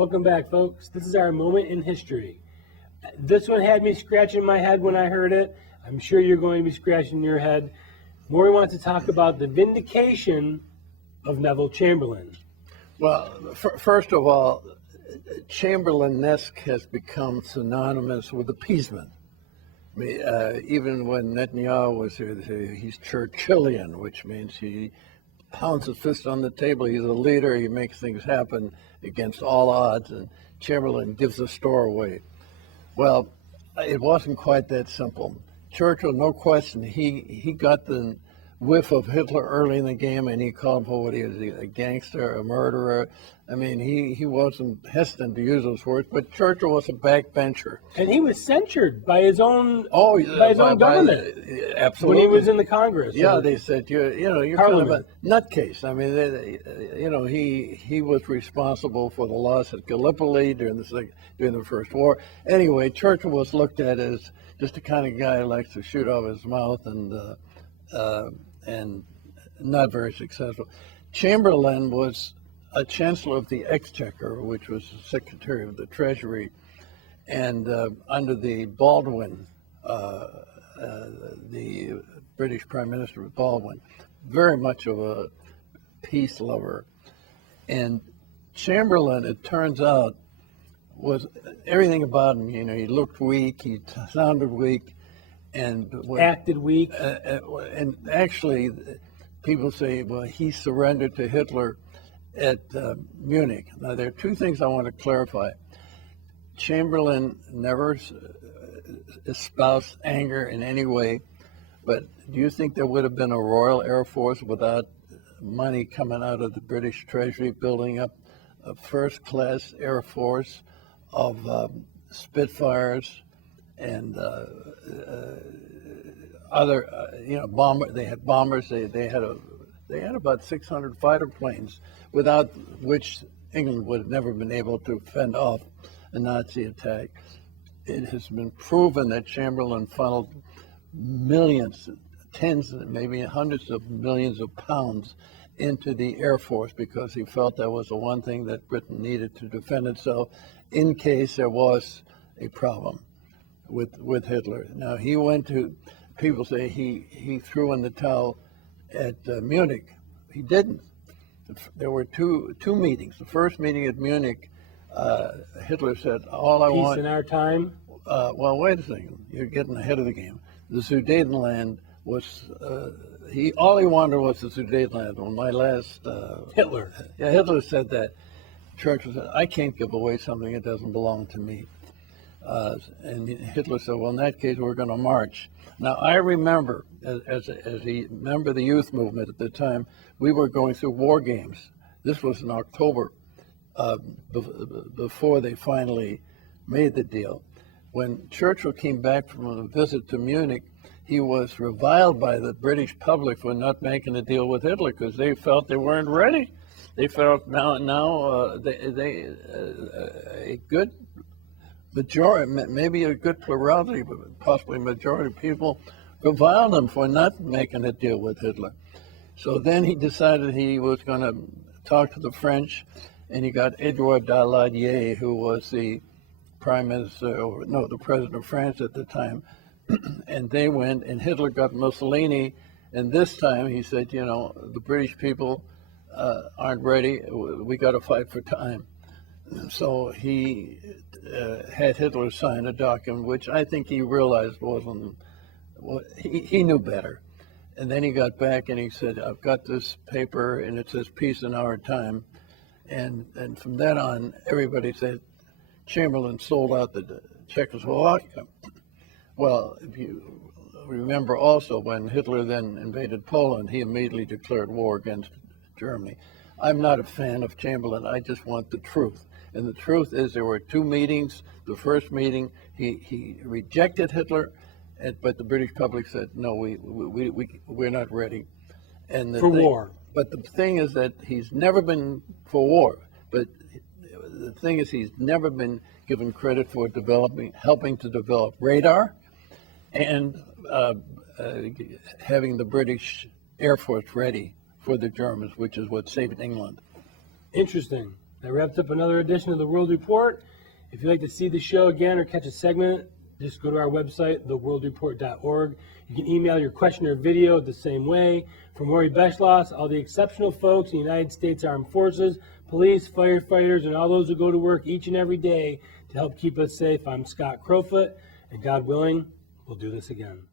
Welcome back, folks. This is our moment in history. This one had me scratching my head when I heard it. I'm sure you're going to be scratching your head. Morrie wants to talk about the vindication of Neville Chamberlain. Well, first of all, Chamberlain-esque has become synonymous with appeasement. I mean, even when Netanyahu was here, they say he's Churchillian, which means he pounds his fist on the table. He's a leader. He makes things happen against all odds, and Chamberlain gives the store away. Well, it wasn't quite that simple. Churchill, no question, he got the whiff of Hitler early in the game, and he called for what he was, a gangster, a murderer. I mean, he wasn't hesitant to use those words, but Churchill was a backbencher. And he was censured by his own government. Absolutely. When he was in the Congress. Yeah, they said, you're kind of a nutcase. I mean, he was responsible for the loss at Gallipoli during the First War. Anyway, Churchill was looked at as just the kind of guy who likes to shoot off his mouth and not very successful. Chamberlain was a chancellor of the Exchequer, which was the secretary of the Treasury, and under the Baldwin, the British Prime Minister Baldwin, very much of a peace lover. And Chamberlain, it turns out, was everything about him. He looked weak, he sounded weak, and acted weak. And actually, people say, well, he surrendered to Hitler at Munich. Now, there are two things I want to clarify. Chamberlain never espoused anger in any way, but do you think there would have been a Royal Air Force without money coming out of the British Treasury, building up a first-class Air Force of Spitfires and other, bomber? They had bombers. They had about 600 fighter planes, without which England would have never been able to fend off a Nazi attack. It has been proven that Chamberlain funneled millions, tens, maybe hundreds of millions of pounds into the Air Force because he felt that was the one thing that Britain needed to defend itself in case there was a problem with Hitler. Now, he went to, people say he threw in the towel at Munich. He didn't. There were two meetings. The first meeting at Munich, Hitler said, all I want... Peace in our time? Well, wait a second. You're getting ahead of the game. The Sudetenland was... all he wanted was the Sudetenland. On my last... Hitler. Yeah, Hitler said that. Churchill said, I can't give away something that doesn't belong to me. And Hitler said, well, in that case, we're going to march. Now, I remember, as a member of the youth movement at the time, we were going through war games. This was in October, before they finally made the deal. When Churchill came back from a visit to Munich, he was reviled by the British public for not making a deal with Hitler because they felt they weren't ready. They felt now a good majority, maybe a good plurality, but possibly majority of people reviled him for not making a deal with Hitler. So then he decided he was going to talk to the French, and he got Edouard Daladier, who was the the president of France at the time, and they went, and Hitler got Mussolini, and this time he said, the British people aren't ready, we got to fight for time. So he had Hitler sign a document, which I think he realized wasn't, he knew better. And then he got back and he said, I've got this paper and it says peace in our time. And from then on, everybody said Chamberlain sold out the Czechoslovakia. Well, if you remember also when Hitler then invaded Poland, he immediately declared war against Germany. I'm not a fan of Chamberlain. I just want the truth. And the truth is there were two meetings. The first meeting, he rejected Hitler, but the British public said, no, we're not ready. And for war. But the thing is that he's never been for war. But the thing is he's never been given credit for helping to develop radar and having the British Air Force ready for the Germans, which is what saved England. Interesting. That wraps up another edition of the World Report. If you'd like to see the show again or catch a segment, just go to our website, theworldreport.org. You can email your question or video the same way. For Morrie Beschloss, all the exceptional folks in the United States Armed Forces, police, firefighters, and all those who go to work each and every day to help keep us safe, I'm Scott Crowfoot, and God willing, we'll do this again.